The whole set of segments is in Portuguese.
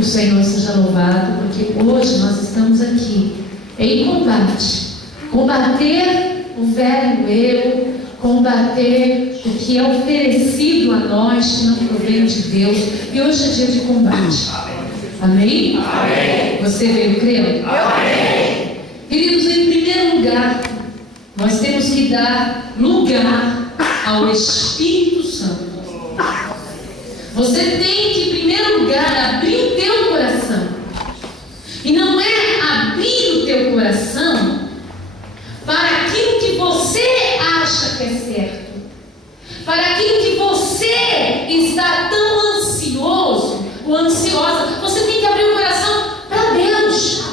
O Senhor seja louvado, porque hoje nós estamos aqui em combate. Combater o velho eu, combater o que é oferecido a nós, que não provém de Deus. E hoje é dia de combate. Amém? Amém. Você veio crendo? Amém. Queridos, em primeiro lugar, nós temos que dar lugar ao Espírito Santo. Você tem que, em primeiro lugar, abrir o teu coração. E não é abrir o teu coração para aquilo que você acha que é certo, para aquilo que você está tão ansioso ou ansiosa. Você tem que abrir o coração para Deus.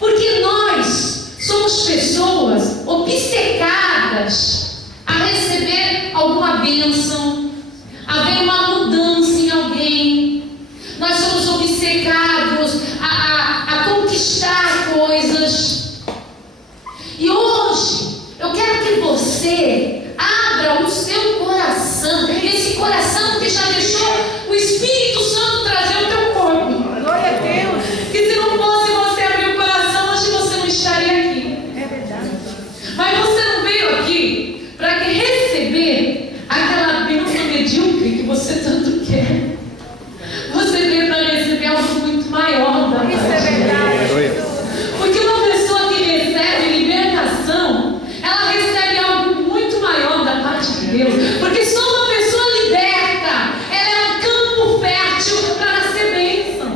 Porque nós somos pessoas obcecadas a receber alguma bênção, a ver uma mudança em alguém. Nós somos obcecados a conquistar coisas. E hoje eu quero que você abra o seu coração, esse coração que já deixou o Espírito Santo trazer o teu corpo. Glória a Deus. Que se não fosse você abrir o coração, hoje você não estaria aqui. É verdade. Mas você não veio aqui para receber aquela bênção medíocre que você tanto quer. Você veio para receber algo muito maior da Isso é parte de Deus. verdade. Porque uma pessoa que recebe libertação, ela recebe algo muito maior da parte de Deus. Porque só uma pessoa liberta, ela é um campo fértil para nascer bênção.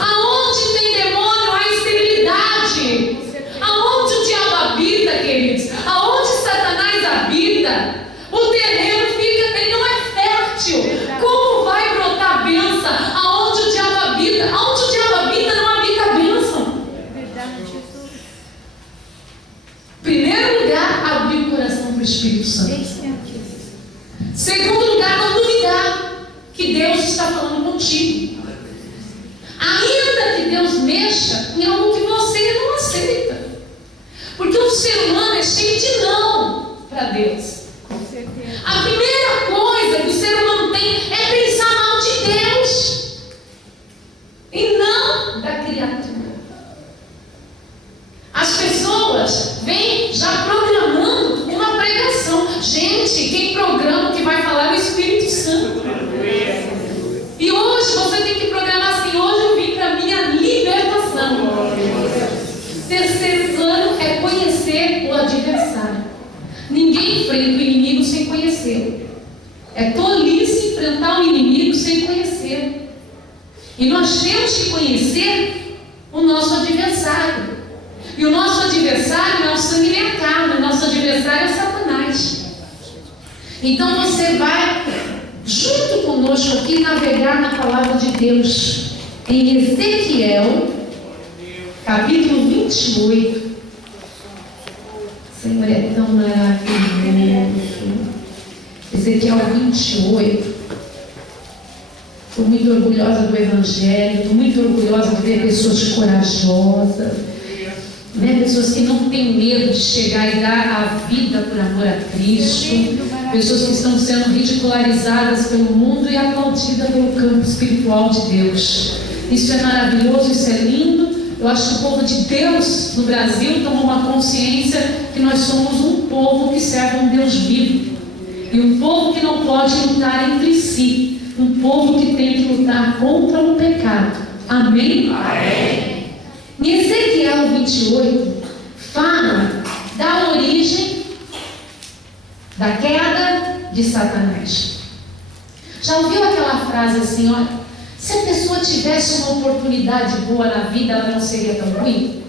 Aonde tem demônio, há esterilidade. Aonde o diabo habita, queridos, aonde Satanás habita, o terreno fica, ele não é fértil. Como vai brotar bênção aonde o diabo habita? Aonde o diabo habita, não habita a bênção. Verdade, Jesus. Primeiro lugar, abrir o coração para o Espírito Santo. Deixe, meu Deus. Segundo lugar, não duvidar que Deus está falando contigo. Ainda que Deus mexa em algo que você não aceita. Porque o ser humano é cheio de não para Deus. Com certeza. A primeira coisa que o ser humano tem é pensar mal de Deus e não da criatura. As pessoas vêm já programando uma pregação. Gente, quem programa o que vai falar é o Espírito Santo. E hoje você tem que programar assim: hoje eu vim para minha libertação. Terceiro plano é conhecer o adversário. Ninguém enfrenta o inimigo sem conhecê-lo. É tolice enfrentar o inimigo sem conhecê-lo. E nós temos que conhecer o nosso adversário. E o nosso adversário não é o sangue nem a carne, o nosso adversário é Satanás. Então você vai junto conosco aqui navegar na palavra de Deus em Ezequiel, capítulo 28. Senhor, é tão maravilhoso. Ezequiel 28. Estou muito orgulhosa do Evangelho, estou muito orgulhosa de ver pessoas corajosas, né? Pessoas que não têm medo de chegar e dar a vida por amor a Cristo, pessoas que estão sendo ridicularizadas pelo mundo e aplaudidas pelo campo espiritual de Deus. Isso é maravilhoso, isso é lindo. Eu acho que o povo de Deus no Brasil tomou uma consciência que nós somos um povo que serve um Deus vivo e um povo que não pode lutar entre si, um povo que tem que lutar contra o pecado. Amém? Amém. Em Ezequiel 28 fala da origem da queda de Satanás. Já ouviu aquela frase assim: olha, se a pessoa tivesse uma oportunidade boa na vida, ela não seria tão ruim?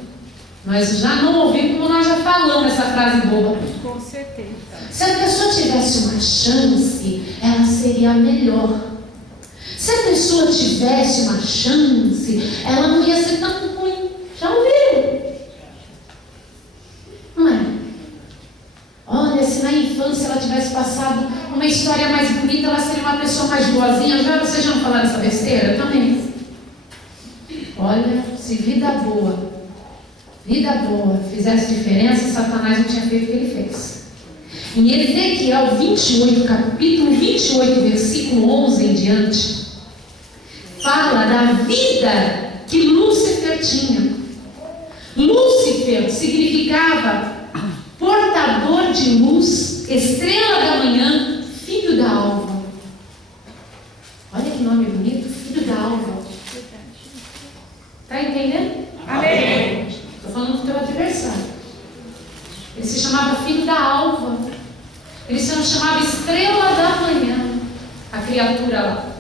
Nós já não ouvimos, como nós já falamos essa frase boba. Com certeza. Se a pessoa tivesse uma chance, ela seria a melhor. Se a pessoa tivesse uma chance, ela não ia ser tão ruim. Já ouviram? Não é? Olha, se na infância ela tivesse passado uma história mais bonita, ela seria uma pessoa mais boazinha. Já vocês já não falaram essa besteira? Também. Olha, se vida boa fizesse diferença, Satanás não tinha feito o que ele fez. Em Ezequiel 28, capítulo 28, versículo 11 em diante, fala da vida que Lúcifer tinha. Lúcifer significava portador de luz, estrela da manhã, filho da alva. Olha que nome bonito, filho da alva. Está entendendo? Amém. Estou falando do teu adversário. Ele se chamava filho da alva. Ele se chamava estrela da manhã. A criatura lá.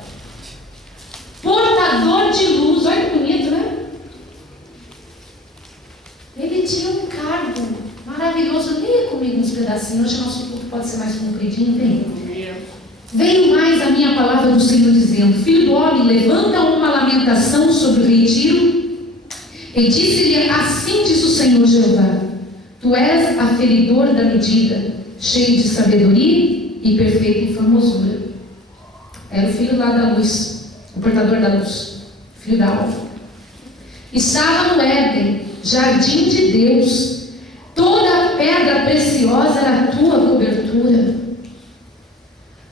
Portador de luz. Olha que bonito, né? Ele tinha um cargo maravilhoso. Leia comigo uns pedacinhos. Hoje nosso culto pode ser mais compridinho. Vem. Veio mais a minha palavra do Senhor dizendo: Filho do homem, levanta uma lamentação sobre o rei Tiro. E disse-lhe: Assim diz o Senhor Jeová: Tu és aferidor da medida, cheio de sabedoria e perfeito em formosura. Era o filho lá da luz, o portador da luz, filho da alva. Estava no Éden, jardim de Deus. Toda a pedra preciosa era a tua cobertura.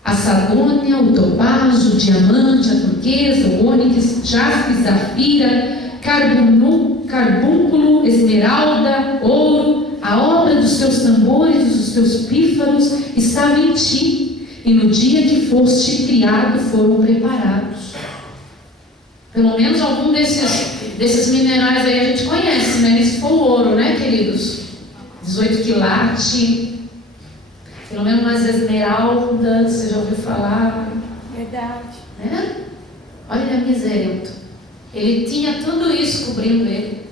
A sardônia, o topázio, o diamante, a turquesa, o ônix, jaspe, zafira, carbúnculo, esmeralda, ouro, a obra dos teus tambores e dos teus pífaros estava em ti, e no dia que foste criado foram preparados. Pelo menos algum desses minerais aí a gente conhece, né? Esse foi o ouro, né, queridos? 18 quilates, pelo menos umas esmeraldas, você já ouviu falar? Verdade. Né? Olha a miséria. Ele tinha tudo isso cobrindo ele.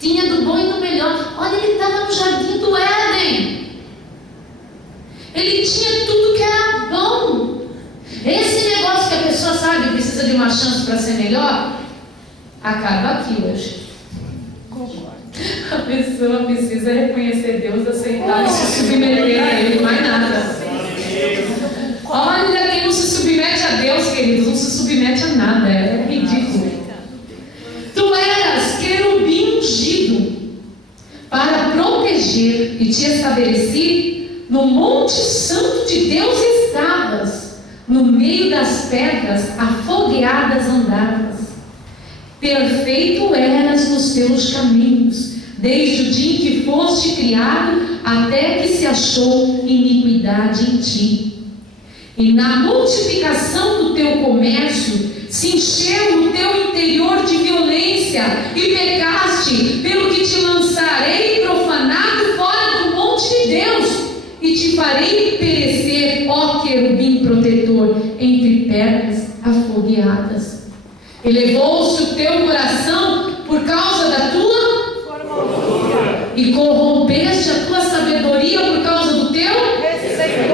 Tinha do bom e do melhor. Olha, ele estava no jardim do Éden. Ele tinha tudo que era bom. Esse negócio que a pessoa sabe precisa de uma chance para ser melhor, acaba aqui hoje. Concordo. A pessoa precisa reconhecer Deus, aceitar e se submeter a Ele, mais nada. Olha, quem não se submete a Deus, queridos, não se submete a nada. É ridículo. Tu eras querubim ungido para proteger, e te estabeleci no monte santo de Deus estavas, no meio das pedras afogueadas andavas. Perfeito eras nos teus caminhos, desde o dia em que foste criado até que se achou iniquidade em ti. E na multiplicação do teu comércio se encheu o teu interior de violência, e pecaste, pelo que te lançarei profanado fora do monte de Deus, e te farei perecer, ó querubim protetor, entre pedras afogueadas. Elevou-se o teu coração por causa da tua formosura, e corrompeste a tua sabedoria por causa do teu respeito.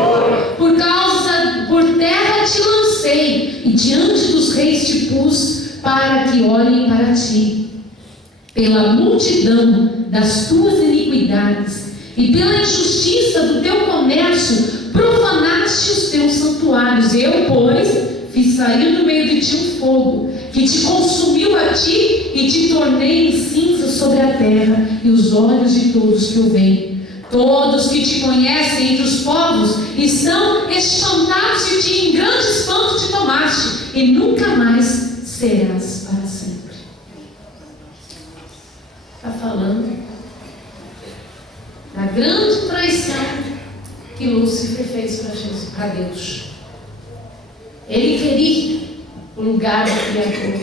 Por terra te lancei, e diante dos reis te pus, para que olhem para ti. Pela multidão das tuas iniquidades e pela injustiça do teu comércio, profanaste os teus santuários. Eu, pois, fiz sair do meio de ti um fogo, que te consumiu a ti, e te tornei em cinza sobre a terra, e os olhos de todos que o veem. Todos que te conhecem entre os povos estão espantados de ti, em grande espanto te tomaste, e nunca mais serás para sempre. Está falando da grande traição que Lúcifer fez para Deus. Ele queria o lugar do Criador.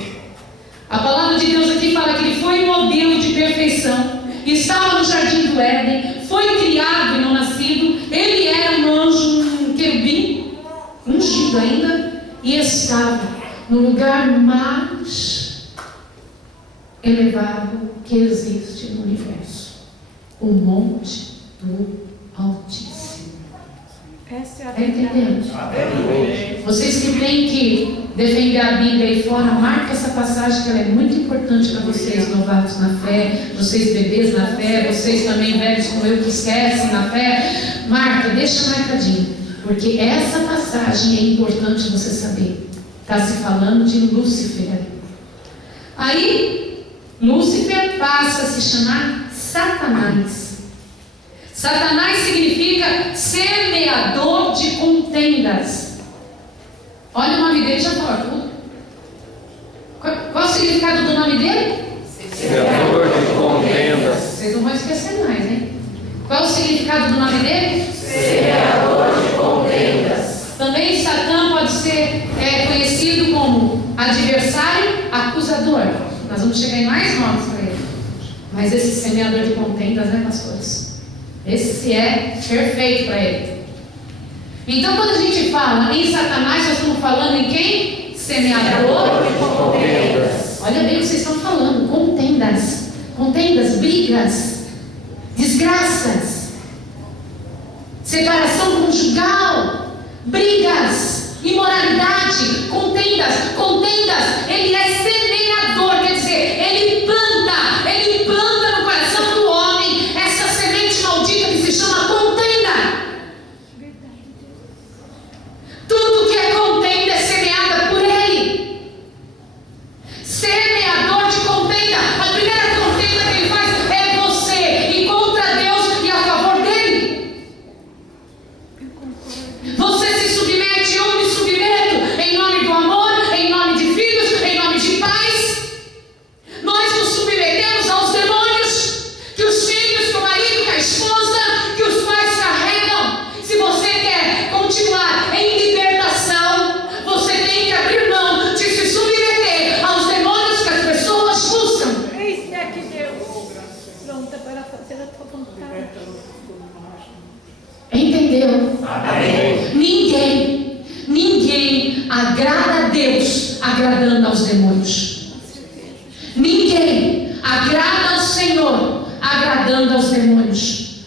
A palavra de Deus aqui fala que ele foi modelo de perfeição, estava no jardim do Éden, foi criado e não nascido. Ele era um anjo, um querubim, ungido ainda, e estava no lugar mais elevado que existe no universo, o monte do Altíssimo. Essa é a Está entendendo? Vocês que têm que defender a Bíblia aí fora, marca essa passagem, que ela é muito importante para vocês, novatos na fé, vocês bebês na fé, vocês também velhos como eu que esquecem na fé. Marca, deixa marcadinho, porque essa passagem é importante você saber. Está se falando de Lúcifer. Aí Lúcifer passa a se chamar Satanás. Satanás significa semeador de contendas. Olha o nome dele, já fala tudo. o significado do nome dele? Semeador de contendas. Vocês não vão esquecer mais, hein? Qual é o significado do nome dele? Semeador de contendas. Também Satã pode ser conhecido como adversário, acusador. Nós vamos chegar em mais nomes para ele. Mas esse semeador de contendas, né, pastores? Esse é perfeito para ele. Então, quando a gente fala em Satanás, nós estamos falando em quem? Semeador de contendas. Olha bem o que vocês estão falando. Contendas. Contendas, brigas, desgraças, separação conjugal, brigas, imoralidade, contendas. Contendas, ele é semeador, quer dizer, ele planta no coração do homem essa semente maldita que se chama contenda. Tudo que é contenda é semeada por ele. Semeador de contenda. A primeira contenda que ele faz é você e contra Deus e a favor dele. Você se submete, eu me submeto em nome do amor, em nome de filhos, em nome de pais. Nós nos submetemos aos demônios que os filhos, que o marido, que a esposa, que os pais carregam. Se você quer continuar em libertação, você tem que abrir mão de se submeter aos demônios que as pessoas buscam. Eis-me aqui, Deus, pronta para fazer a tua vontade. Entendeu? Amém. Ninguém agrada a Deus agradando aos demônios. Ninguém agrada ao Senhor agradando aos demônios.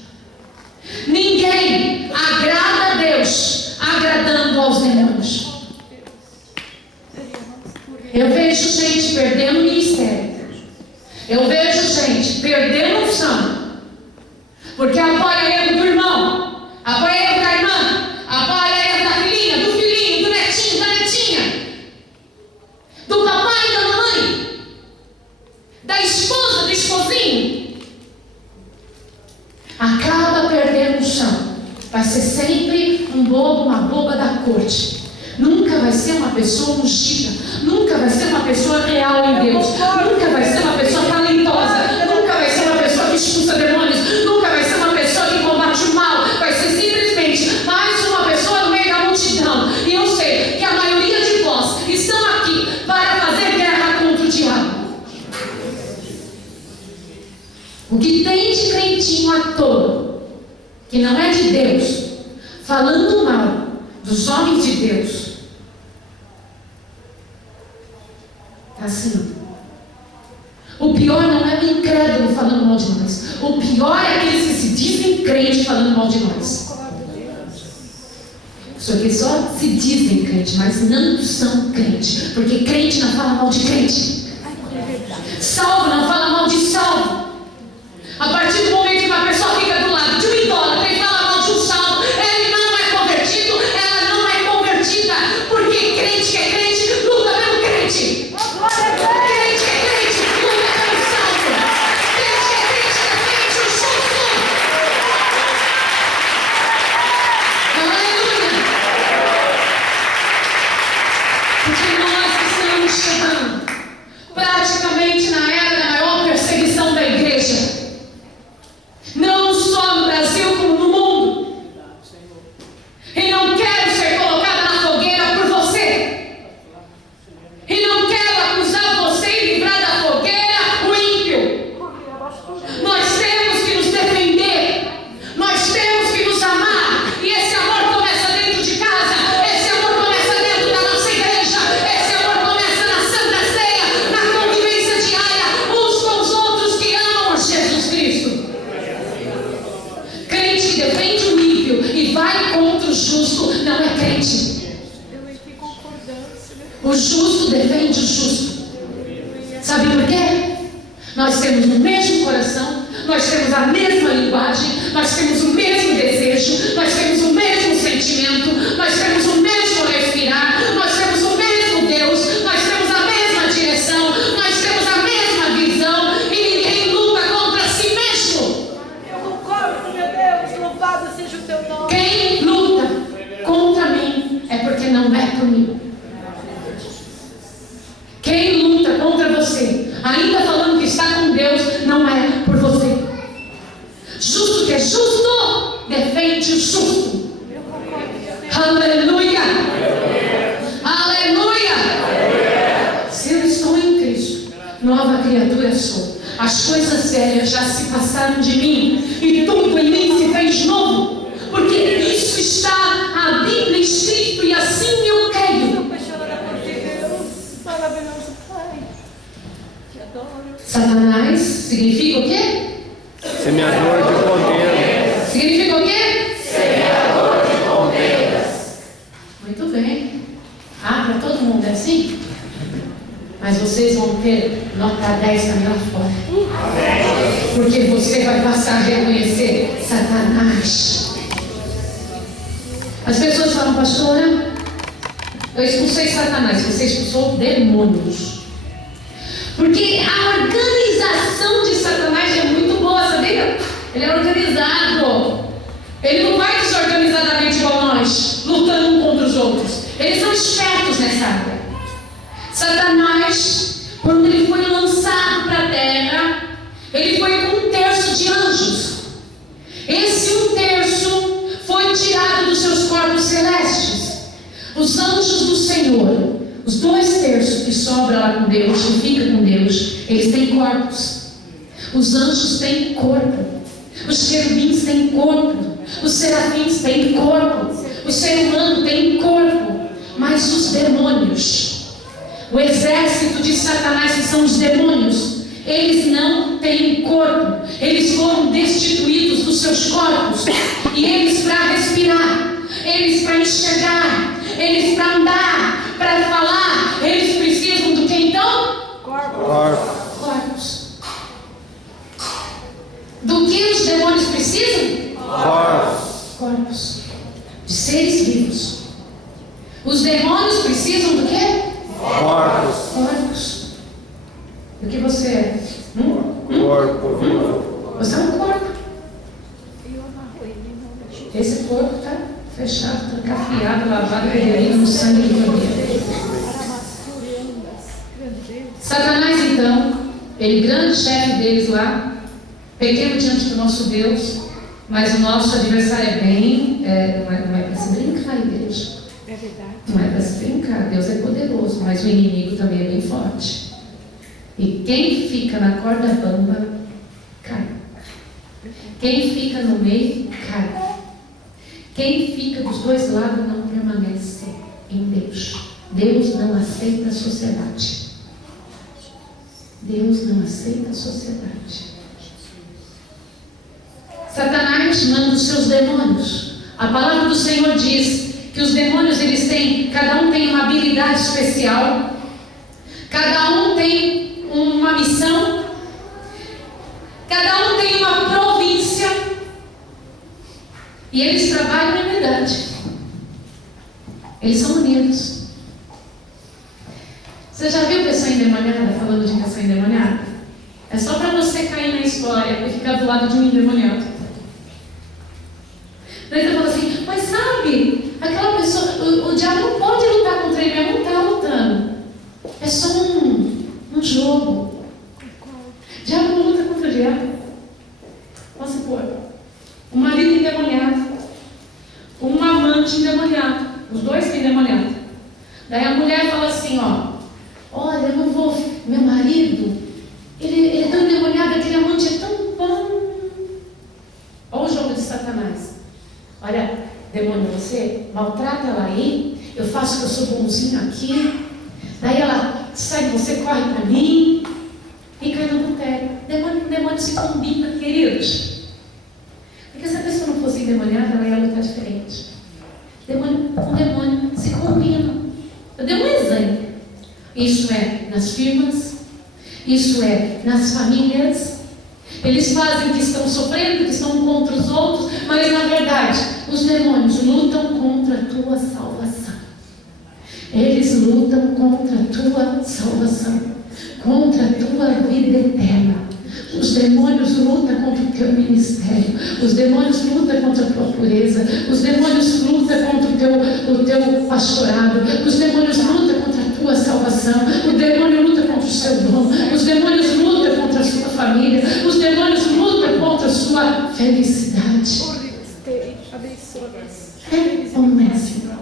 Ninguém agrada a Deus agradando aos demônios. Eu vejo gente perdendo ministério. Eu vejo gente perdendo unção. Porque apoia erro do irmão, apoia erro da irmã, apoia erro da filhinha, do filhinho, do netinho, da netinha, do papai e da mamãe, da esposa, do esposinho. Acaba perdendo unção. Vai ser sempre um bobo, uma boba da corte. Nunca vai ser uma pessoa ungida. Nunca vai ser uma pessoa real em Deus. Nunca vai ser uma pessoa talentosa. Nunca vai ser uma pessoa que expulsa demônios. Nunca vai ser uma pessoa que combate o mal. Vai ser simplesmente mais uma pessoa no meio da multidão. E eu sei que a maioria de vós estão aqui para fazer guerra contra o diabo. O que tem de crentinho à toa, que não é de Deus, falando mal dos homens de Deus, assim. O pior não é o incrédulo falando mal de nós. O pior é aqueles que se dizem crente falando mal de nós. Só que só se dizem crente, mas não são crente. Porque crente não fala mal de crente. Salvo não fala mal de salvo. A partir do momento que uma pessoa fica do lado de um idólatra e fala mal de um salvo, ele não é convertido, ela não é convertida. Porque crente que é crente luta pelo crente. Crente é crente, luta pelo salvo. Crente é crente, defende o justo. Aleluia. Porque nós estamos chegando praticamente na era da maior perseguição da igreja. Não só no Brasil como no mundo. E não quero ser colocada na fogueira por você. E não quero acusar você e livrar da fogueira o ímpio. Nós temos que nos defender. Nós temos que nos amar. E esse amor começa dentro de casa. Esse amor começa dentro da nossa igreja. Esse amor começa na Santa Ceia, na convivência diária, uns com os outros que amam a Jesus Cristo. Crente que defende o ímpio e vai contra o justo não é crente. O justo defende o justo. Sabe por quê? Nós temos o mesmo coração, nós temos a mesma linguagem, nós temos o mesmo desejo, nós temos o mesmo sentimento, nós temos o mesmo respirar, nós temos o mesmo Deus, nós temos a mesma direção, nós temos a mesma visão e ninguém luta contra si mesmo. Eu concordo, meu Deus, louvado seja o teu nome. Quem luta contra mim é porque não é por mim. Quem luta contra você ainda falando que está com Deus, não é por você. Justo que é justo, defende o justo. Aleluia! Aleluia! Se eu estou em Cristo, nova criatura sou. As coisas velhas já se passaram de mim e tudo em mim se fez novo. Porque isso está a Bíblia escrito e assim eu creio. Satanás significa o quê? Semeador de contendas. Significa o quê? Semeador de contendas. Muito bem. Ah, para todo mundo é assim? Mas vocês vão ter nota 10 também lá fora. Porque você vai passar a reconhecer Satanás. As pessoas falam, pastora, eu expulsei Satanás. Você expulsou demônios. Porque a organização de Satanás é muito boa, sabia? Ele é organizado. Ele não vai desorganizadamente igual nós, lutando um contra os outros. Eles são espertos nessa área. Satanás, quando ele foi lançado para a terra, ele foi com 1/3 de anjos. Esse 1/3 foi tirado dos seus corpos celestes. Os anjos do Senhor, os 2/3 que sobram lá com Deus, que fica com Deus, eles têm corpos. Os anjos têm corpo. Os querubins têm corpo. Os serafins têm corpo. O ser humano tem corpo. Mas os demônios, o exército de Satanás, que são os demônios, eles não têm corpo. Eles foram destituídos dos seus corpos. E eles, para respirar, eles para enxergar, eles para andar, para falar, eles precisam do que então? Corpos. Do que os demônios precisam? Corpos. De seres vivos. Os demônios precisam do quê? Corpos. Do que você é? Corpo vivo. Você é um corpo. Esse corpo está fechado, trancafiado, lavado, perdido no sangue do Cordeiro. Satanás, então, ele grande chefe deles lá, pequeno diante do nosso Deus, mas o nosso adversário é bem, não é para se brincar, igreja. É verdade. Não é para se brincar, Deus é poderoso, mas o inimigo também é bem forte. E quem fica na corda bamba, cai. Quem fica no meio, cai. Quem fica dos dois lados não permanece em Deus. Deus não aceita a sociedade. Deus não aceita a sociedade. Satanás manda os seus demônios. A palavra do Senhor diz que os demônios, eles têm, cada um tem uma habilidade especial, cada um tem uma missão, cada um tem uma província, e eles trabalham em unidade. Eles são unidos. Você já viu pessoa endemoniada, falando de pessoa endemoniada? É só para você cair na história e ficar do lado de um endemoniado. Daí você fala assim, mas sabe, aquela pessoa, o diabo não pode lutar contra ele, ele não está lutando. É só um jogo. O diabo não luta contra o diabo. Vamos supor, um marido endemoniado, um amante endemoniado, os dois têm endemoniado. Daí a mulher fala assim, olha, eu não vou, meu marido, ele é tão endemoniado, aquele amante é tão bom. Olha o jogo de Satanás. Olha, demônio, você maltrata ela aí, eu faço que eu sou bonzinho aqui, daí ela sai, você corre para mim e cai no adultério. Demônio se combina, queridos. Porque se a pessoa não fosse endemoniada, ela ia lutar diferente. Um demônio se combina. Eu dei um exemplo. Isso é nas firmas, isso é nas famílias. Eles fazem que estão sofrendo, que estão contra os outros, mas na verdade, os demônios lutam contra a tua salvação. Eles lutam contra a tua salvação, contra a tua vida eterna. Os demônios lutam contra o teu ministério. Os demônios lutam contra a tua pureza. Os demônios lutam contra o teu pastorado. Os demônios lutam contra a tua salvação. O demônio luta contra o seu dom. Os demônios felicidade. É bom, Senhor.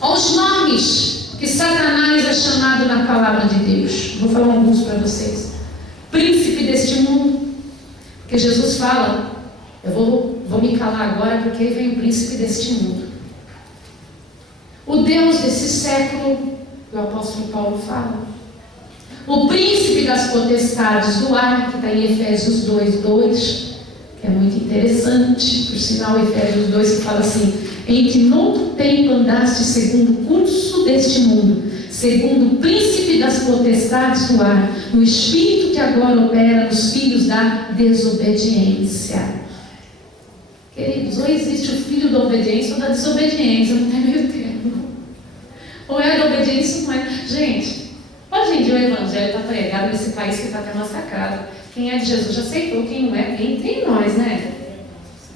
Olha os nomes que Satanás é chamado na palavra de Deus. Vou falar alguns para vocês. Príncipe deste mundo. Porque Jesus fala, eu vou me calar agora porque aí vem o príncipe deste mundo. O Deus desse século, o apóstolo Paulo fala. O príncipe das potestades do ar, que está em Efésios 2:2, que é muito interessante, por sinal Efésios 2 que fala assim: em que noutro tempo andaste segundo o curso deste mundo, segundo o príncipe das potestades do ar, no espírito que agora opera nos filhos da desobediência. Queridos, ou existe o filho da obediência ou da desobediência, não tem meio termo. Ou é da obediência ou não é. Gente, hoje em dia o evangelho está pregado nesse país que está até massacrado. Quem é de Jesus já aceitou, quem não é, entre nós, né?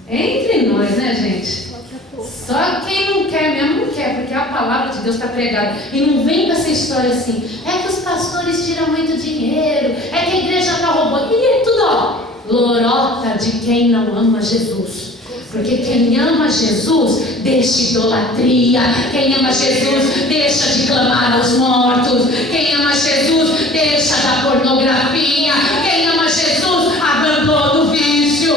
Entre nós, né, gente? Só quem não quer mesmo não quer, porque a palavra de Deus está pregada. E não vem com essa história assim, é que os pastores tiram muito dinheiro, é que a igreja está roubando. E é tudo, ó, lorota de quem não ama Jesus. Porque quem ama Jesus, deixa idolatria. Quem ama Jesus, deixa de clamar aos mortos. Quem ama Jesus, deixa da pornografia. Quem ama Jesus, abandona o vício.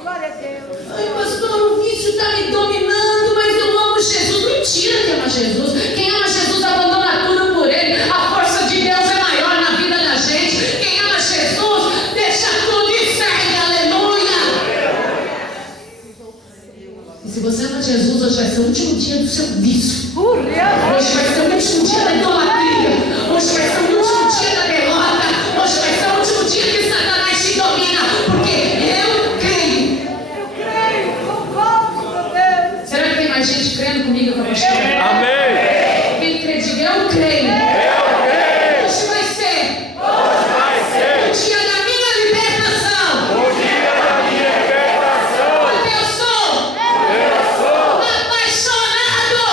Glória a Deus. Ai, pastor, o vício está me dominando, mas eu amo Jesus. Mentira que ama Jesus. Quem ama Jesus abandona tudo por Ele. A força de Deus é maior na vida da gente. Quem ama Jesus, deixa tudo e segue. Aleluia. E se você ama Jesus, hoje vai ser o último dia do seu vício. Hoje vai ser o último dia da idolatria. Hoje vai ser o último dia da derrota. Hoje vai ser o último dia que Satanás te domina. Porque eu creio. Eu creio, concordo, meu Deus. Será que tem mais gente crendo comigo para você? Amém. Quem crê, diga eu creio. Eu creio. Hoje vai ser Hoje vai ser o dia da minha libertação. o dia da minha libertação. Porque eu sou apaixonado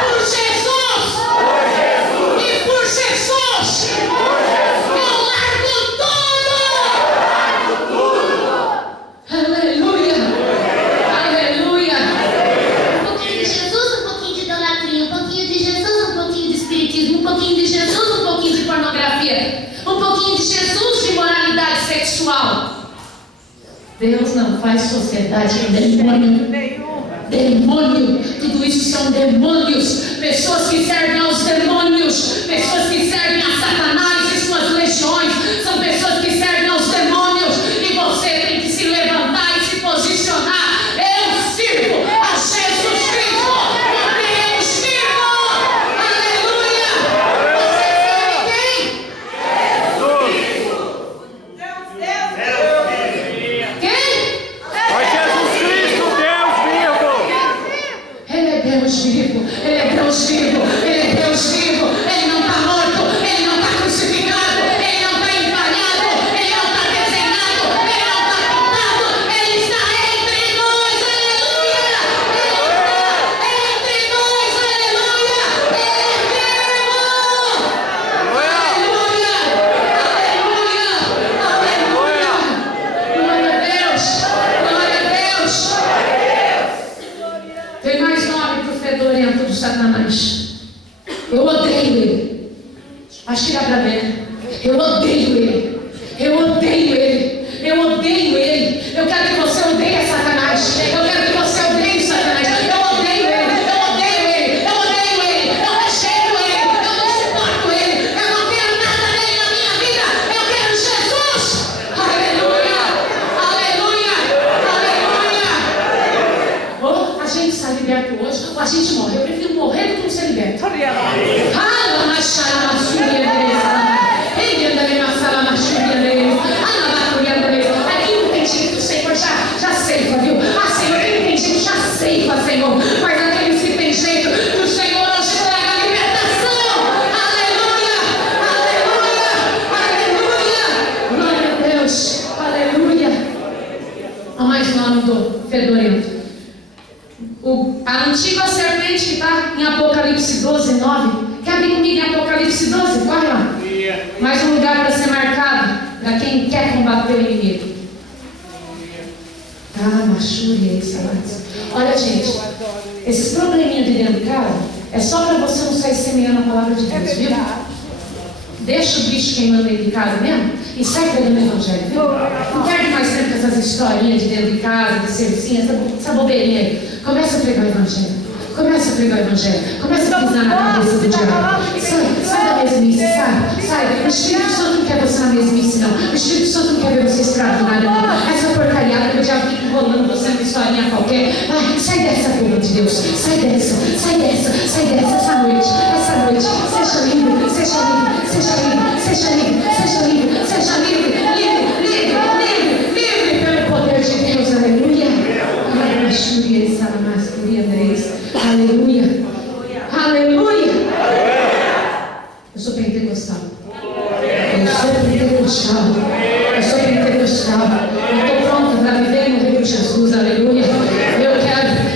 por Jesus. E por Jesus eu largo tudo. Aleluia. Aleluia. Um pouquinho de Jesus, um pouquinho de idolatria, um pouquinho de Jesus, um pouquinho de espiritismo, um pouquinho de Jesus, um pouquinho de pornografia, um pouquinho de Jesus de moralidade sexual. Deus não faz sociedade com demônio. Demônio, tudo isso são demônios. Pessoas que servem aos demônios, pessoas que servem a Satanás e suas legiões. São pessoas que servem aos demônios. E você tem que se levantar e se posicionar. Eu sirvo a Jesus Cristo, o Deus vivo. Aleluia. Você serve quem? Quem? Ó Jesus Cristo, Deus vivo. Ele é Deus vivo, Ele é Deus vivo, Ele é Deus vivo. Ele não está morto, Ele não está crucificado, Ele não está empalhado, Ele não está desenhado, Ele não está pintado, Ele está entre nós, aleluia. Ele está entre nós, aleluia. Ele é vivo. Aleluia, aleluia, aleluia. Glória a Deus, glória a Deus. Tem mais nome para o fedorento do Satanás. Eu odeio ele. Acho que dá para ver. Eu odeio ele. Eu odeio ele. Eu odeio ele. Eu quero que você odeie Satanás. Eu quero que você odeie Satanás. Eu odeio ele. Eu odeio ele. Eu odeio ele. Eu rejeito ele. Eu não suporto ele. Eu não quero nada dele na minha vida. Eu quero Jesus. Aleluia. Aleluia. Aleluia. Ou a gente está liberto hoje, ou a gente morre. Eu prefiro morrer do que não ser liberto. Aqui não tem jeito, o Senhor já ceifa, viu? Ah, Senhor, quem não tem jeito já ceifa, Senhor. Mas aqueles que tem jeito, o Senhor hoje traga a libertação. Aleluia, aleluia, aleluia. Glória a Deus, aleluia. Olha mais nome do fedorento. A antiga serpente que está em Apocalipse 12:9. Quer abrir comigo em Apocalipse 12? Corre lá. Mais um lugar para ser marcado para quem quer combater o inimigo. Olha, gente, esses probleminhas de dentro de casa é só para você não sair semeando a palavra de Deus, viu? Deixa o bicho queimando dentro de casa mesmo e sai pregando o evangelho, viu? Não perde mais tempo com essas historinhas de dentro de casa, de servicinha, essa bobeirinha aí. Começa a pregar o evangelho. Começa a pregar o evangelho. Começa a pisar na cabeça do diabo. Sai da mesmice, sai. O Espírito Santo não quer você na mesmice, não. O Espírito Santo não quer ver você extraordinário, não. Essa porcariada que o diabo fica enrolando você numa historinha qualquer. Sai dessa, povo de Deus. Sai dessa. Essa noite. Seja livre. Livre pelo poder de Deus. Aleluia. Eu sou pentecostal. Eu sou pentecostal. Eu estou pronta para viver e morrer por Jesus. Aleluia.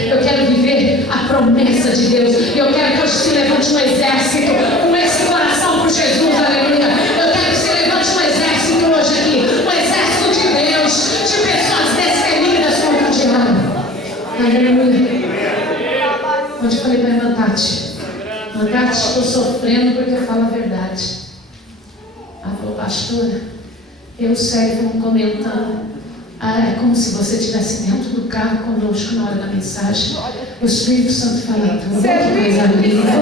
Eu quero viver a promessa de Deus. Eu quero que hoje se levante um exército com esse coração por Jesus. Aleluia. Eu quero que se levante um exército hoje aqui. Um exército de Deus, de pessoas destemidas contra o diabo. Aleluia. Onde eu falei para levantar-te. Levantar-te, estou sofrendo porque eu falo a verdade. Ela falou, pastora, eu servo comentando. É como se você estivesse dentro do carro conosco na hora da mensagem. O Espírito Santo fala tudo. Que coisa linda,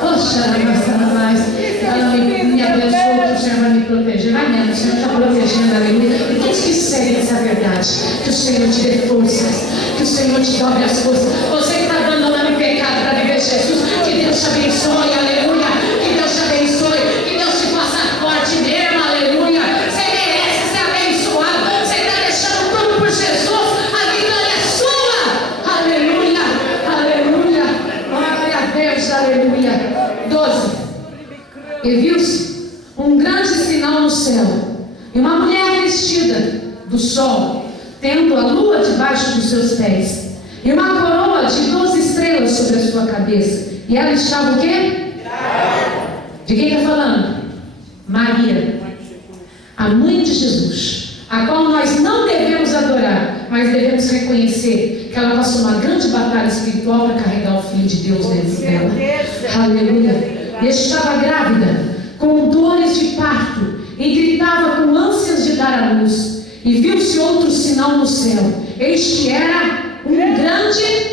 Poxa, mais. Ela me abençoou, o Senhor vai me proteger. Vai mesmo, o Senhor está protegendo, aleluia. E todos que seguem essa verdade, que o Senhor te dê forças, que o Senhor te dobre as forças. Você que está abandonando o pecado para viver Jesus, que Deus te abençoe, aleluia. Que Deus te abençoe, que Deus te faça forte mesmo, aleluia. Você merece ser abençoado. Você está deixando tudo por Jesus. A vitória é sua, aleluia. Glória a Deus, aleluia. 12. E viu-se um grande sinal no céu, e uma mulher vestida do sol, tendo a lua debaixo dos seus pés, e uma coroa de 12 estrelas sobre a sua cabeça. E ela estava o quê? De quem está falando? Maria, a mãe de Jesus, a qual nós não devemos adorar, mas devemos reconhecer que ela passou uma grande batalha espiritual para carregar o Filho de Deus dentro dela. Aleluia. E estava grávida, com dores de parto, e gritava com ânsias de dar à luz. E viu-se outro sinal no céu. Este era um grande.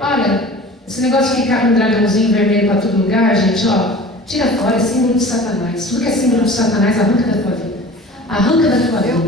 Olha, esse negócio de ficar com um dragãozinho vermelho para todo lugar, gente, ó, tira fora, é símbolo de Satanás. Tudo que é símbolo de Satanás, arranca da tua vida. Arranca da tua vida.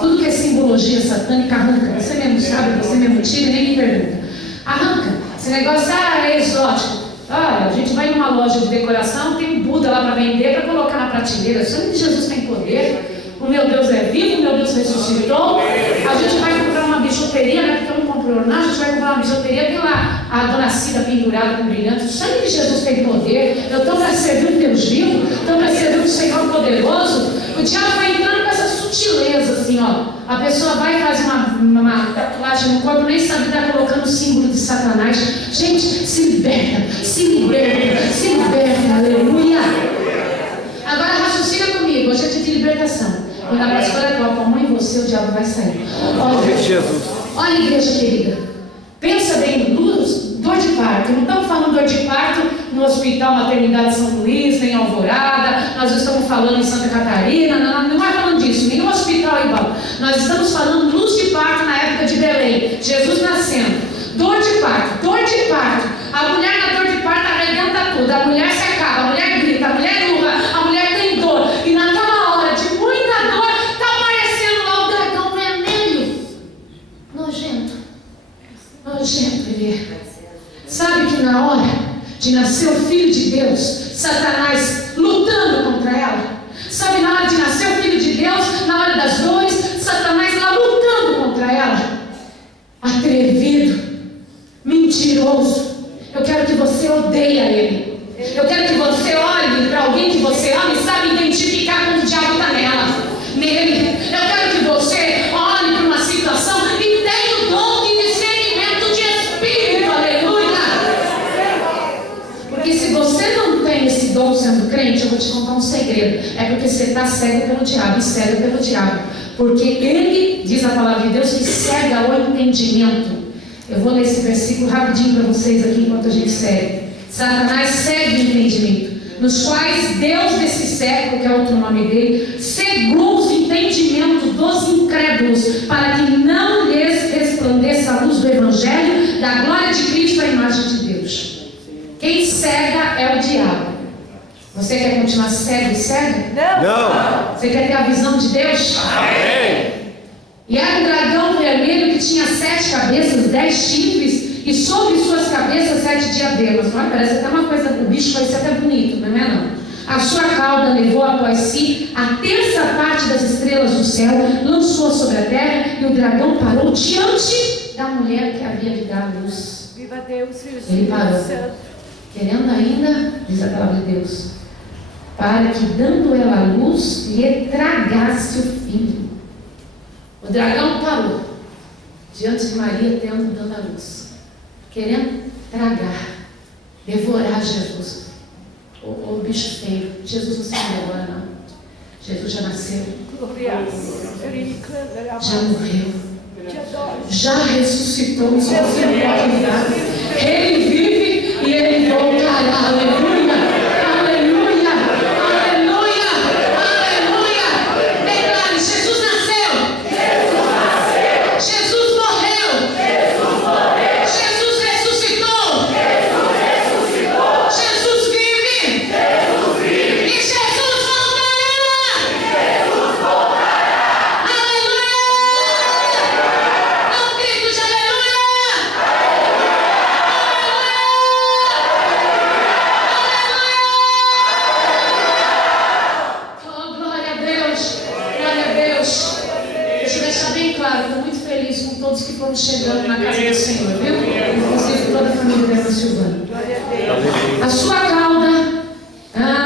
Tudo que é simbologia satânica, arranca. Você mesmo sabe, você mesmo tira e nem me pergunta. Arranca. Esse negócio é exótico. Olha, a gente vai numa loja de decoração, tem um Buda lá para vender, para colocar na prateleira. O sangue de Jesus tem poder. O meu Deus é vivo, o meu Deus ressuscitou. A gente vai comprar uma bijuteria, né? Porque eu não compro nada, a gente vai comprar uma bijuteria, tem lá a dona Cida pendurada com brilhante. O sangue de Jesus tem poder. Eu estou para servir um Deus vivo, estou para servir um Senhor poderoso. O diabo vai entrando com essa sutileza, assim, ó. A pessoa vai fazer uma tatuagem no corpo, nem sabe que está colocando o símbolo de Satanás. Gente, se liberta, aleluia. Agora raciocina comigo, hoje é dia de libertação. Quando a pastora coloca a mão em você, o diabo vai sair. Olha, igreja querida, pensa bem, dor de parto. Não estamos falando dor de parto no Hospital Maternidade São Luís, nem em Alvorada. Nós não estamos falando em Santa Catarina, não vai falando disso, nenhum hospital igual. Nós estamos falando luz de parto na época de Belém, Jesus nascendo. Dor de parto. A mulher na dor de parto arrebenta tudo. A mulher se acaba, a mulher grita, a mulher urra, a mulher tem dor. E naquela hora de muita dor, está aparecendo lá o dragão vermelho. Nojento ele é. Sabe que na hora de nascer o Filho de Deus, Satanás lutando contra ela. Sabe, na hora de nascer o Filho de Deus, na hora das dores, Satanás lá lutando contra ela. Atrevido, mentiroso. Eu quero que você odeie ele. Eu quero que você olhe para alguém que você ama e sabe identificar quando o diabo está nele. Eu quero que você olhe para uma situação e tenha o dom de discernimento de espírito. Aleluia. Porque se você não tem esse dom sendo crente, eu vou te contar um segredo. É porque você está cego pelo diabo e cego pelo diabo. Porque ele, diz a palavra de Deus, que cega o entendimento. Eu vou ler esse versículo rapidinho para vocês aqui enquanto a gente segue. Satanás cega o entendimento, nos quais Deus desse século, que é outro nome dele, cegou os entendimentos dos incrédulos, para que não lhes resplandeça a luz do Evangelho, da glória de Cristo, a imagem de Deus. Quem cega é o diabo. Você quer continuar cego e cego? Não. Você quer ter a visão de Deus? Amém. E era um dragão vermelho que tinha 7 cabeças, 10 chifres, e sobre suas cabeças 7 diademas. Não é? Parece até uma coisa, o bicho vai ser até bonito, não é não? A sua cauda levou após si a terça parte das estrelas do céu, lançou sobre a terra, e o dragão parou diante da mulher que havia de dar a luz. Viva Deus, Filho Ele parou, Santo. querendo ainda, diz a palavra de Deus, para que dando ela a luz, lhe tragasse o filho. O dragão parou diante de Maria dando a luz, querendo tragar, devorar Jesus. O bicho feio. Jesus não se devora, não. Jesus já nasceu, já morreu, já ressuscitou. Isso você não pode negar. Ele vive e ele voltará. Aleluia, aleluia, aleluia, aleluia. Declare: Jesus nasceu, Jesus morreu, Jesus ressuscitou, Jesus vive, e Jesus voltará. Aleluia! Dá um grito de aleluia! Oh, glória a Deus! Glória a Deus! Deixa eu deixar bem claro, estou muito feliz com todos que foram chegando na casa do Senhor, viu? Inclusive toda a família da irmã Silvana. A sua cauda,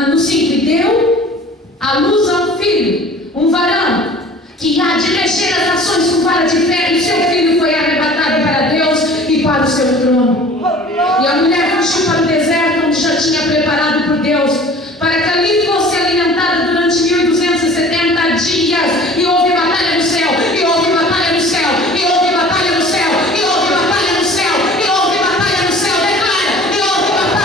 no 5, deu a luz a um filho, um varão, que há de mexer as nações com vara de ferro, e seu filho foi arrebatado para Deus e para o seu trono. E a mulher fugiu para o deserto, onde já tinha preparado por Deus, para que ali fosse alimentada durante 1270 dias. E houve batalha no céu, e houve batalha no céu, e houve batalha no céu, e houve batalha no céu, e houve batalha no céu. Declara: e houve batalha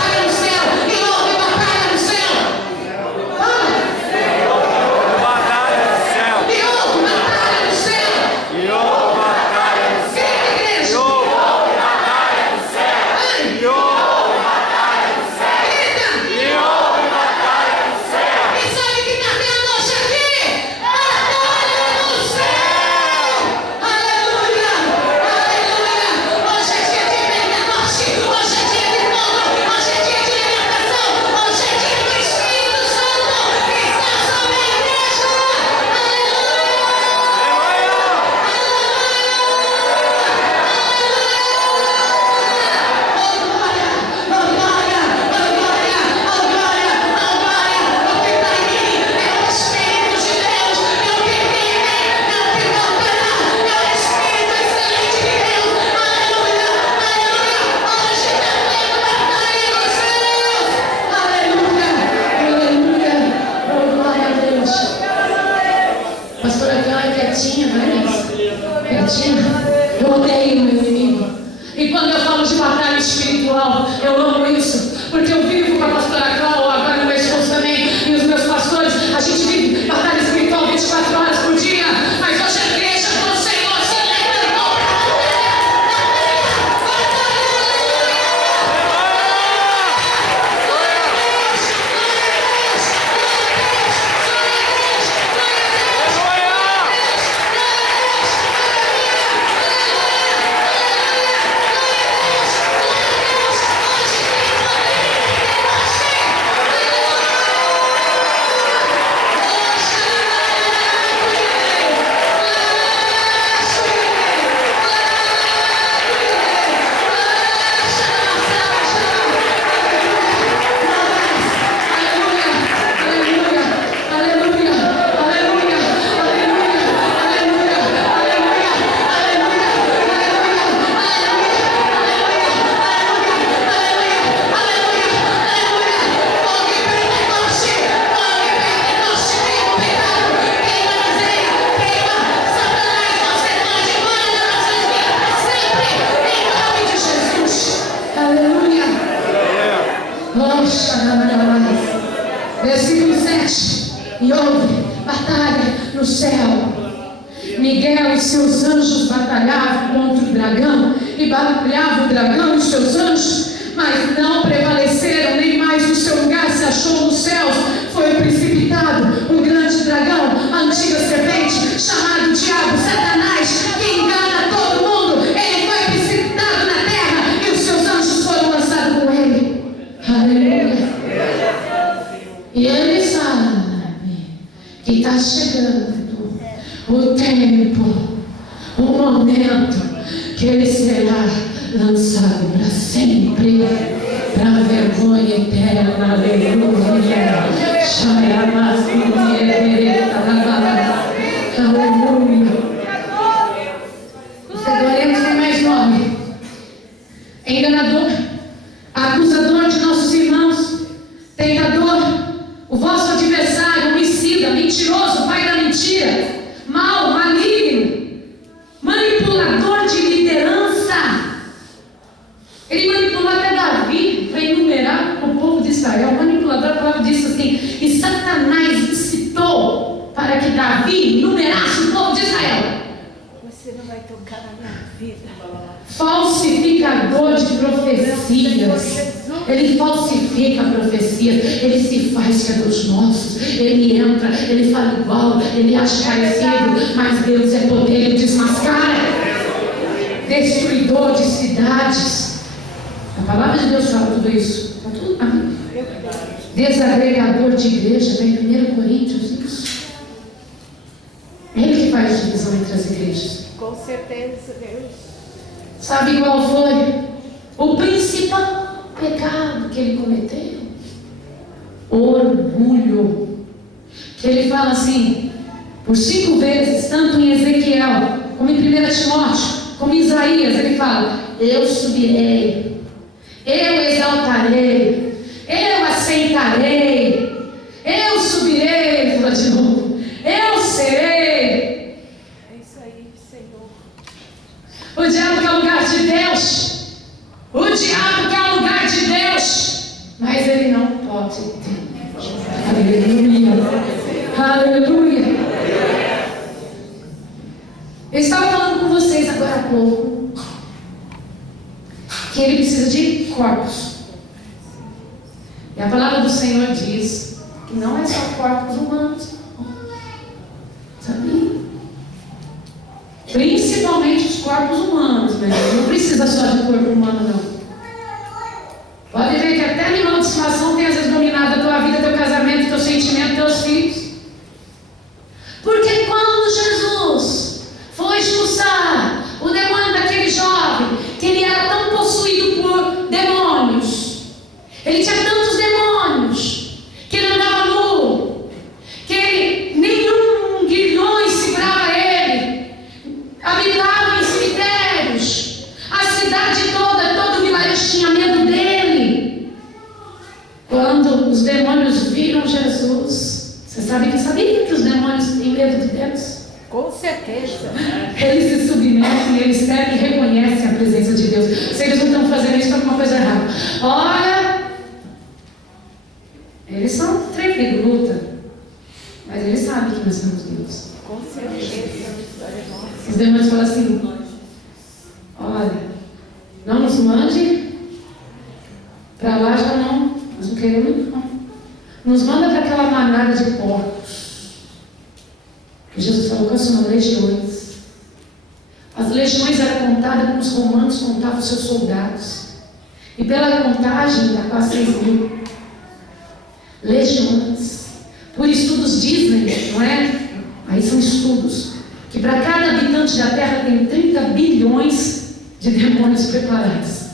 Versículo 7. E houve batalha no céu. Miguel e seus anjos batalhavam contra o dragão, e batalhava o dragão e seus anjos, mas não prevaleceram, nem mais o seu lugar se achou nos céus. Foi precipitado o grande dragão, a antiga serpente, chamado Diabo, Satanás, que engana todo mundo. Ele foi precipitado na terra e os seus anjos foram lançados com ele. Aleluia. E ele sabe que está chegando o tempo, o momento que ele será lançado para sempre, para a vergonha eterna. Aleluia. Aleluia. O fedorento tem mais nome. Enganador, acusador de nossos irmãos, tentador, o vosso adversário, homicida, mentiroso, pai da mentira, mau, maligno, manipulador de liderança. Ele manipulou até Davi para enumerar o povo de Israel. O manipulador, a palavra diz assim: e Satanás incitou para que Davi enumerasse o povo de Israel. Você não vai tocar na minha vida. Falsificador de profecias. Ele falsifica profecias. Ele se faz que é dos nossos. Ele entra, ele fala igual, ele acha parecido, mas Deus é poder, ele desmascara. Destruidor de cidades. A palavra de Deus fala tudo isso. Está tudo. Amém. Desagregador de igreja, está em 1 Coríntios, isso. Ele que faz divisão entre as igrejas. Com certeza, Deus. Sabe qual foi o principal pecado que ele cometeu? Orgulho. Que ele fala assim, por 5 vezes, tanto em Ezequiel, como em 1 Timóteo, como em Isaías, ele fala: eu subirei, eu exaltarei, eu assentarei, eu subirei. Ele fala de novo: eu serei. É isso aí, Senhor. O diabo quer o lugar de Deus. O diabo quer o lugar de Deus. Mas ele não pode ter. Aleluia. Aleluia. Eu estava falando com vocês agora há pouco que ele precisa de corpos. E a palavra do Senhor diz que não é só corpos humanos. Sabia? Principalmente os corpos humanos, né? Não precisa só de corpo humano, não. Pode ver que até animal de estimação tem às vezes dominado a tua vida, teu casamento, teu sentimento, teus filhos. Porque quando Jesus foi expulsar o demônio daquele jovem, que ele era tão possuído por demônios, ele tinha tantos demônios, que ele andava nu, que nenhum grilhões segurava ele, habitava em cemitérios, a cidade toda, todo o vilarejo tinha medo dele. Quando os demônios viram Jesus, você sabia que os demônios têm medo de Deus? Com certeza. Eles se submetem, eles servem e reconhecem a presença de Deus. Se eles não estão fazendo isso, está alguma coisa errada. Olha, eles são trepidos, luta, mas eles sabem que nós somos Deus. Com certeza. Os demônios falam assim: olha, não nos mande para lá, já não, nós não queremos, não. Nos manda para aquela manada de porcos. E Jesus falou que são legiões. As legiões eram contadas como os romanos contavam seus soldados. E pela contagem dá quase 6.000. Legiões. Por estudos Disney, não é? Aí são estudos. Que para cada habitante da Terra tem 30 bilhões de demônios preparados.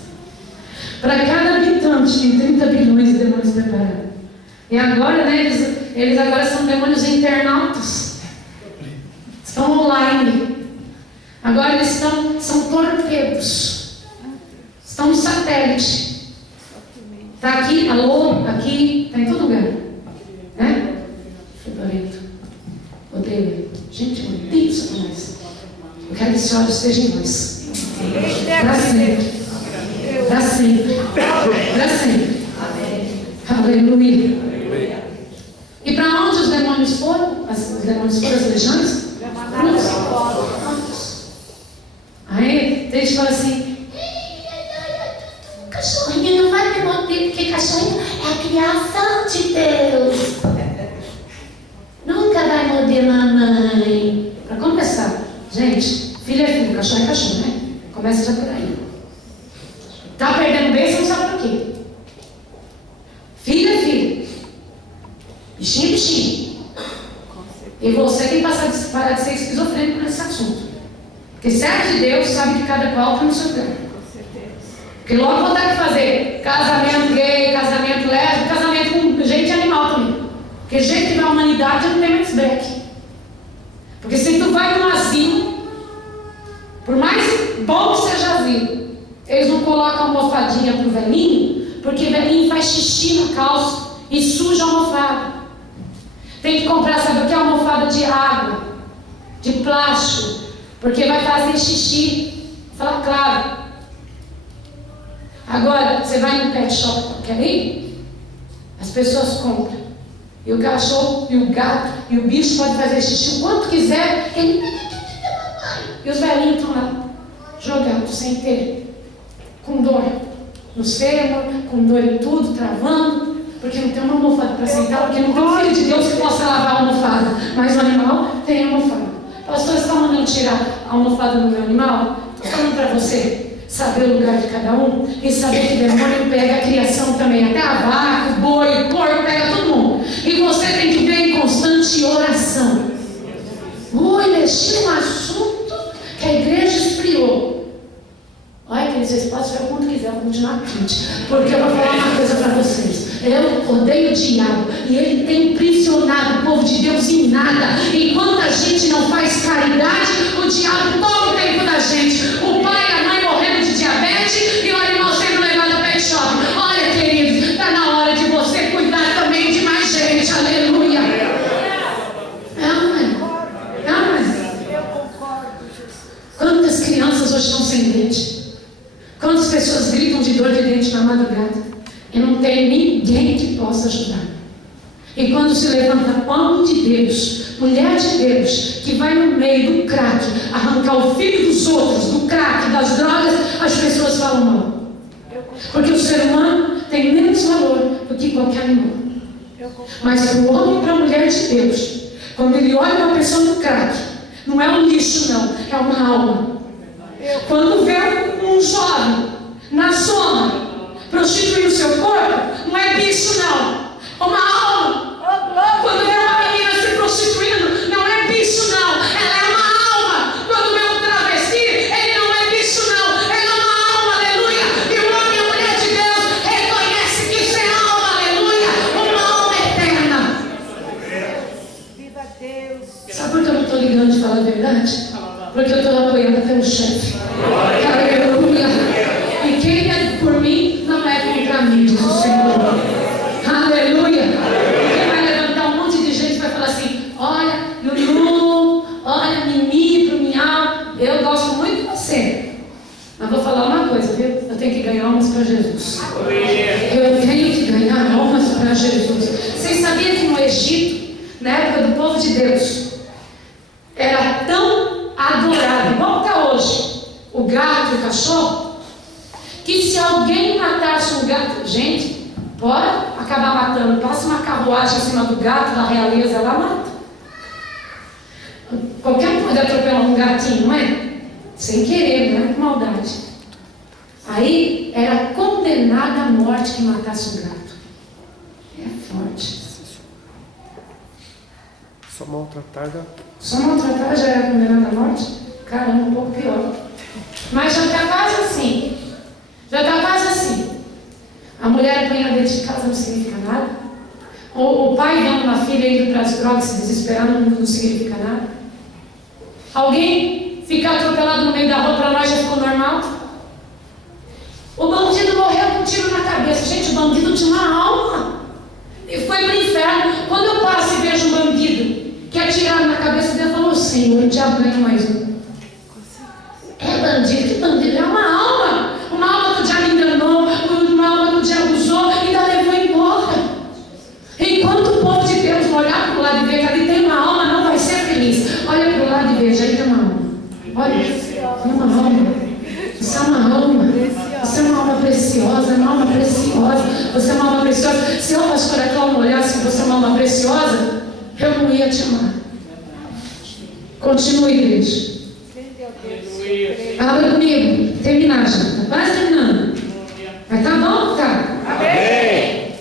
Para cada habitante tem 30 bilhões de demônios preparados. E agora, né, eles agora são demônios internautas. Estão online. Agora eles são torpedos. Estão no satélite. Está aqui, alô, aqui, está em todo lugar. Né? Fedorento. Odeio ele. Gente, eu odeio Satanás. Eu quero que esse ódio esteja em nós. Para sempre. Para sempre. Para sempre. Aleluia. E para onde os demônios foram? Os demônios foram as legiões? Aí, tem gente que fala assim, Cachorrinho não vai me morder, porque cachorrinho é a criação de Deus. Nunca vai morder mamãe. para começar, gente, filho é filho, cachorro é cachorro, né? Começa já por aí. Tá perdendo bem, você não sabe por quê. Filho é filho. Bichinho é bichinho. E você tem que parar de ser esquizofrênico nesse assunto. Porque servo de Deus sabe que cada qual tem o seu tempo. Porque logo vou ter que fazer casamento gay, casamento lésbico, casamento com gente animal também. Porque gente que vai à humanidade não tem mais break. Porque se tu vai num asilo, por mais bom que seja asilo, eles não colocam almofadinha pro velhinho, porque o velhinho faz xixi na calça e suja a almofada. Tem que comprar, sabe o que é almofada de água, de plástico, porque vai fazer xixi. Fala claro. Agora, você vai no pet shop, quer ir? As pessoas compram. E o cachorro, e o gato, e o bicho pode fazer xixi o quanto quiser. E os velhinhos estão lá, jogados, sem ter, com dor no fêmur, com dor em tudo, travando. Porque não tem uma almofada para sentar, porque não tem um filho de Deus que possa lavar a almofada. Mas o animal tem almofada. Pastor, você está mandando tirar a almofada do meu animal? Estou falando para você saber o lugar de cada um e saber que o demônio pega a criação também, até a vaca, o boi, o porco, pega todo mundo. E você tem que ver em constante oração. Ui, mexi num assunto que a igreja esfriou. Olha, que vocês podem fazer o quanto quiser, eu vou continuar quente. Porque eu vou falar uma coisa para vocês. Eu odeio o diabo e ele tem impressionado o povo de Deus em nada. Enquanto a gente não faz caridade, o diabo toma o tempo da gente. O pai e a mãe morrendo de diabetes e o animal sendo levado ao pet shop. Olha, queridos, está na hora de você cuidar também de mais gente. Aleluia. Quantas crianças hoje estão sem dente? Quantas pessoas gritam de dor de dente na madrugada? E não tem ninguém que possa ajudar. E quando se levanta homem de Deus, mulher de Deus, que vai no meio do crack, arrancar o filho dos outros, do crack, das drogas, as pessoas falam mal. Porque o ser humano tem menos valor do que qualquer animal. Mas para o homem e para a mulher de Deus, quando ele olha uma pessoa no crack, não é um lixo não, é uma alma. Quando vê um jovem na zona prostituir o seu corpo, não é bicho não, é uma alma. Quando vê uma menina se prostituindo, não é bicho não, ela é uma alma. Quando vê um travesti, ele não é bicho não, ele é uma alma, aleluia. E o homem e a mulher de Deus reconhece que isso é alma, aleluia, uma alma eterna. Viva Deus. Sabe por que eu não estou ligando de falar a verdade? Porque eu estou apoiando até o chefe. Aleluia. E quem é por mim não é contra mim, diz o Senhor. Aleluia. Quem vai levantar um monte de gente e vai falar assim: olha, Lulu, olha, Mimi, pro Miau, eu gosto muito de você. Mas vou falar uma coisa, viu? Eu tenho que ganhar almas para Jesus. Eu tenho que ganhar almas para Jesus. Vocês sabiam que no Egito, na época do povo de Deus, era tão adorado, igual está hoje, o gato e o cachorro, que se alguém matasse um gato, gente, pode acabar matando, passa uma carruagem em cima do gato, da realeza, ela mata. Qualquer um pode atropelar um gatinho, não é? Sem querer, não é com maldade. Aí era condenada à morte que matasse um gato. É forte. Só maltratada. Só maltratar já era condenada à morte? Caramba, um pouco pior. Mas já está quase assim. Já está quase assim. A mulher apanhar dentro de casa não significa nada. O pai vendo uma filha indo para as drogas se desesperar não significa nada. Alguém ficar atropelado no meio da rua para nós já ficou normal. O bandido morreu com um tiro na cabeça. Gente, o bandido tinha uma alma. E foi para o inferno. Quando eu passo e vejo um bandido que atiraram na cabeça dele, falou: Senhor, o diabo ganha mais um. É bandido, que bandido? É uma alma que o diabo enganou, uma alma que o diabo usou e ainda levou embora. você é uma alma preciosa. Se eu, pastora Cláudia, olhasse que você é uma alma preciosa, eu não ia te amar. Continue, igreja. Abra comigo. Terminar já. Está quase terminando. Mas tá bom? Tá. Amém.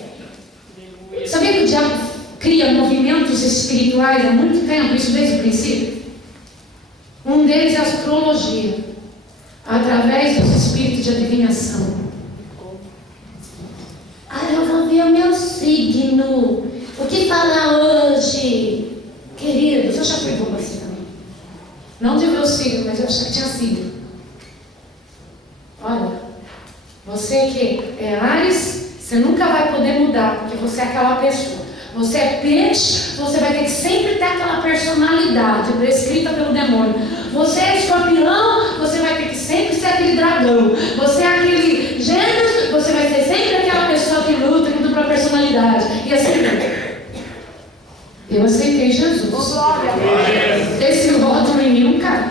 Sabia que o diabo cria movimentos espirituais há muito tempo, isso desde o princípio? Um deles é a astrologia, através dos espíritos de adivinhação. Eu vou ver o meu signo. O que fala hoje? Querido, eu já fui boa assim também. Não de ver o signo, mas eu achei que tinha sido. Olha, você que é Áries, você nunca vai poder mudar, porque você é aquela pessoa. Você é peixe, você vai ter que sempre ter aquela personalidade prescrita pelo demônio. Você é escorpião, você vai ter que sempre ser aquele dragão. Você é aquele gêmeos, você vai ser sempre aquela pessoa que luta, com dupla personalidade. E assim, eu aceitei Jesus. Esse rótulo em mim não cabe.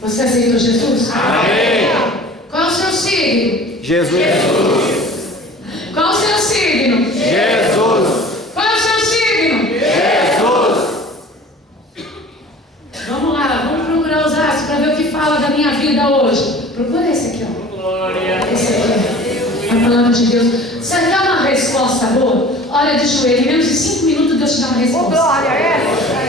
Você aceitou Jesus? Amém. Qual é o seu signo? Jesus. Qual é o seu signo? Jesus. Qual é o seu signo? Jesus. Vamos lá, vamos procurar os astros para ver o que fala da minha vida hoje. Procura esse aqui, ó. Esse aqui, a palavra de Deus. Você quer uma resposta boa? Olha de joelho, em menos de 5 minutos Deus te dá uma resposta.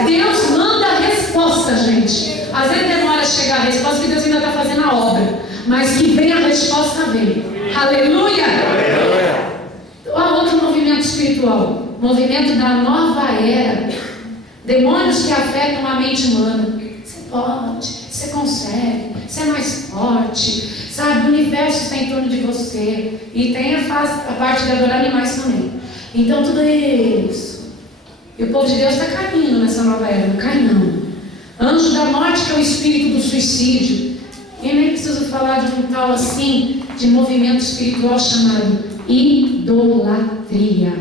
Deus manda a resposta, gente. Às vezes demora a chegar a resposta, porque Deus ainda está fazendo a obra. Mas que vem a resposta, vem. Aleluia! Aleluia. Olha outro movimento espiritual. Movimento da nova era. Demônios que afetam a mente humana. Você pode, você consegue, você é mais forte. Sabe, o universo está em torno de você. E tem a parte de adorar animais também. Então tudo isso. E o povo de Deus está caindo nessa nova era. Não cai não. Anjo da morte, que é o espírito do suicídio. E nem preciso falar de um tal assim, de movimento espiritual chamado idolatria.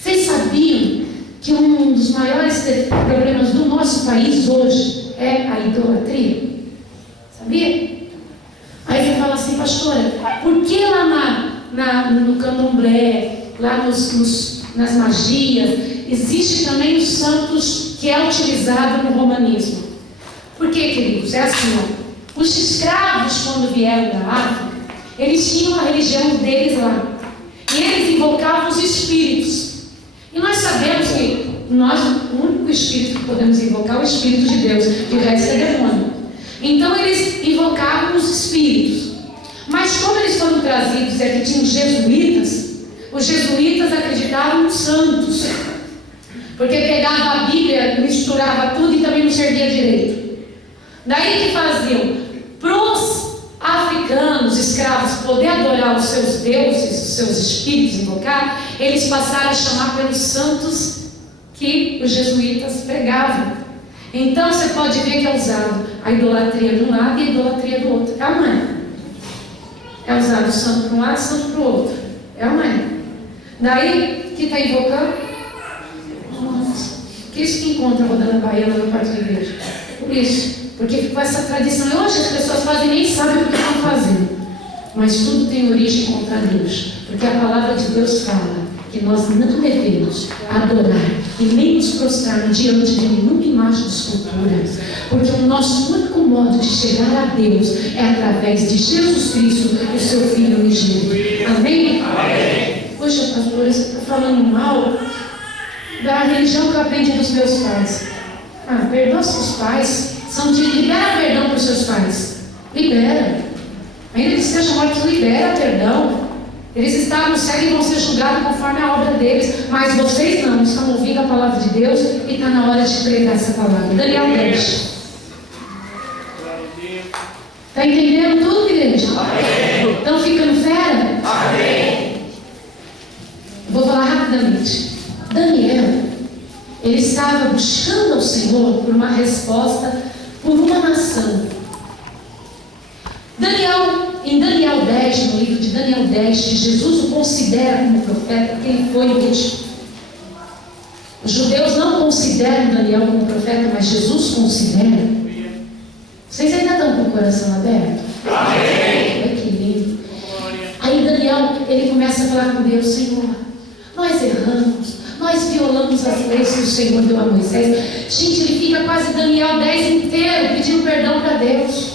Vocês sabiam que um dos maiores problemas do nosso país hoje é a idolatria? Sabia? Aí você fala assim, pastora, por que lá no candomblé, lá nas magias, existe também os santos que é utilizado no romanismo? Por que, queridos? É assim, ó. Os escravos, quando vieram da África, eles tinham a religião deles lá. E eles invocavam os espíritos. E nós sabemos que o único espírito que podemos invocar é o Espírito de Deus, que o resto é demônio. Então eles invocavam os espíritos. Mas como eles foram trazidos e aqui tinham os jesuítas acreditavam nos santos. Porque pegava a Bíblia, misturava tudo e também não servia direito. Daí que faziam? Para os africanos, escravos, poder adorar os seus deuses, os seus espíritos, invocar, eles passaram a chamar pelos santos que os jesuítas pregavam. Então você pode ver que é usado a idolatria de um lado e a idolatria do outro. É ou não é? É usado o santo para um lado e o santo para o outro. É ou não é? Daí, que está invocando? Nossa, que isso que encontra rodando a baiana no quarto da igreja. Por isso. Porque ficou essa tradição. E hoje as pessoas fazem nem sabem o que estão fazendo. Mas tudo tem origem contra Deus. Porque a palavra de Deus fala que nós não devemos adorar e nem nos prostrar diante de nenhuma imagem de escultura. Porque o nosso único modo de chegar a Deus é através de Jesus Cristo, o seu Filho unigênito. Amém? Amém. Poxa, pastor, você está falando mal da religião que eu aprendi dos meus pais. Perdoa seus pais. Libera perdão para os seus pais. Libera. Ainda que sejam mortos, libera perdão. Eles estavam cegos e vão ser julgados conforme a obra deles. Mas vocês não, estão ouvindo a palavra de Deus e está na hora de pregar essa palavra. Daniel 10. Está entendendo tudo, igreja? Amém. Estão ficando fera? Amém. Vou falar rapidamente. Daniel, ele estava buscando ao Senhor por uma resposta por uma nação. Em Daniel 10, no livro de Daniel 10, que Jesus o considera como profeta, porque ele foi o último. Os judeus não consideram Daniel como profeta, mas Jesus considera. Vocês ainda estão com o coração aberto? Amém. Olha que lindo. Aí Daniel Daniel, ele começa a falar com Deus: Senhor, nós erramos, nós violamos as leis que o Senhor deu a Moisés. Gente, ele fica quase Daniel 10 inteiro pedindo perdão para Deus.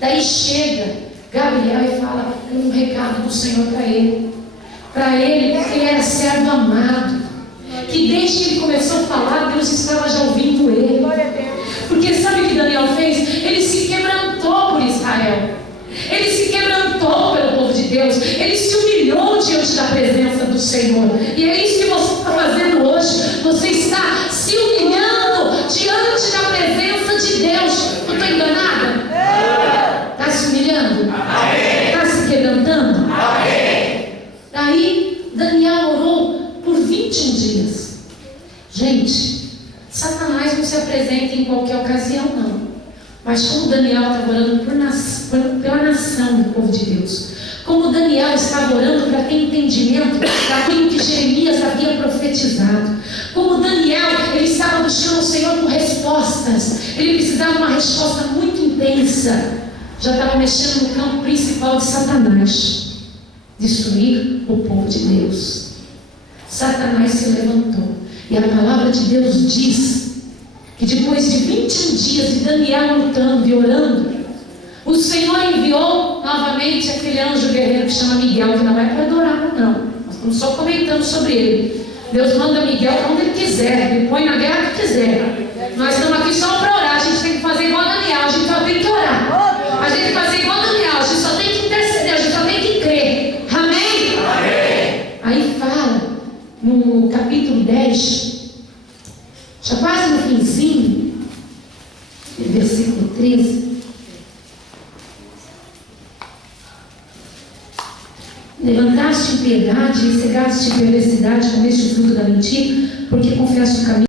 Daí chega Gabriel e fala um recado do Senhor para ele. Para ele, porque ele era servo amado, que desde que ele começou a falar, Deus estava já ouvindo ele. Porque sabe o que Daniel fez? Ele se quebrantou por Israel. Ele se quebrantou pelo povo de Deus. Ele se humilhou diante da presença do Senhor. E é isso que você está fazendo hoje. Você está se humilhando diante da presença de Deus. Não estou enganada? Está se humilhando? Está se quebrantando? Daí Daniel orou por 21 dias. Gente, Satanás não se apresenta em qualquer ocasião, não. Mas como Daniel estava orando pela nação do povo de Deus, como Daniel estava orando para ter entendimento daquilo que Jeremias havia profetizado, como Daniel, ele estava buscando o Senhor por respostas, ele precisava de uma resposta muito intensa, já estava mexendo no campo principal de Satanás, destruir o povo de Deus. Satanás se levantou, e a palavra de Deus diz que depois de 21 dias de Daniel lutando e orando, o Senhor enviou novamente aquele anjo guerreiro que chama Miguel, que não é para adorar, não. Nós estamos só comentando sobre ele. Deus manda Miguel quando ele quiser, ele põe na guerra que quiser. Nós estamos aqui só para orar, a gente tem que fazer igual a Daniel, a gente só tem que orar. A gente tem que fazer igual a Daniel, a gente só tem que interceder, a gente só tem que crer. Amém? Aí fala no capítulo 10, já quase no finzinho, versículo 13. Levantaste em piedade e cegaste em perversidade com este fruto da mentira, porque confiaste o caminho